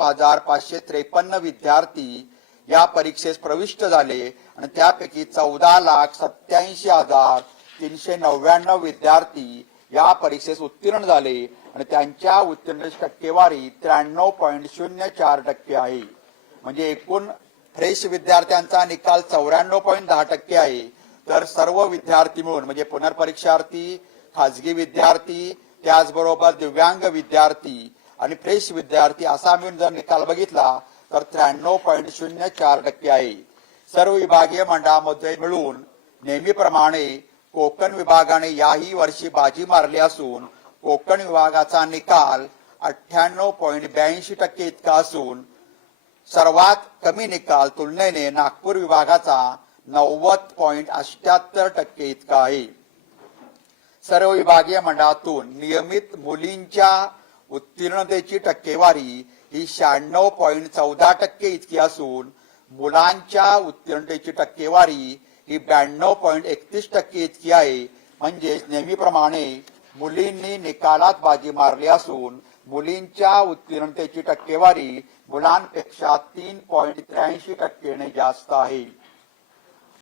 19,553 विद्यार्थी या परीक्षेस प्रविष्ट झाले आणि त्यापैकी 14,87,399 विद्यार्थी या परीक्षेस उत्तीर्ण झाले आणि त्यांच्या उत्तीर्णाची टक्केवारी 93.04% आहे। म्हणजे एकूण फ्रेश विद्यार्थ्यांचा निकाल 94.10% आहे। तर सर्व विद्यार्थी मिळून म्हणजे पुनर्परीक्षार्थी, खाजगी विद्यार्थी, त्याचबरोबर दिव्यांग विद्यार्थी आणि फ्रेश विद्यार्थी असा मिळून जर निकाल बघितला तर 93.04% आहे। सर्व विभागीय मंडळामध्ये मिळून नेहमीप्रमाणे कोकण विभागाने याही वर्षी बाजी मारली असून कोकण विभागाचा निकाल 98.82% इतका असून सर्वात कमी निकाल तुलनेने नागपूर विभागाचा 90.78% इतका आहे। सर्व विभागीय मंडळातून नियमित मुलींच्या उत्तीर्णतेची टक्केवारी ही 96.14% इतकी असून मुलांच्या उत्तीर्णतेची टक्केवारी ही 92.31% इतकी आहे। म्हणजे नेहमीप्रमाणे मुलींनी निकालात बाजी मारली असून मुलींच्या उत्तीर्णतेची टक्केवारी मुलांपेक्षा 3.83% जास्त आहे।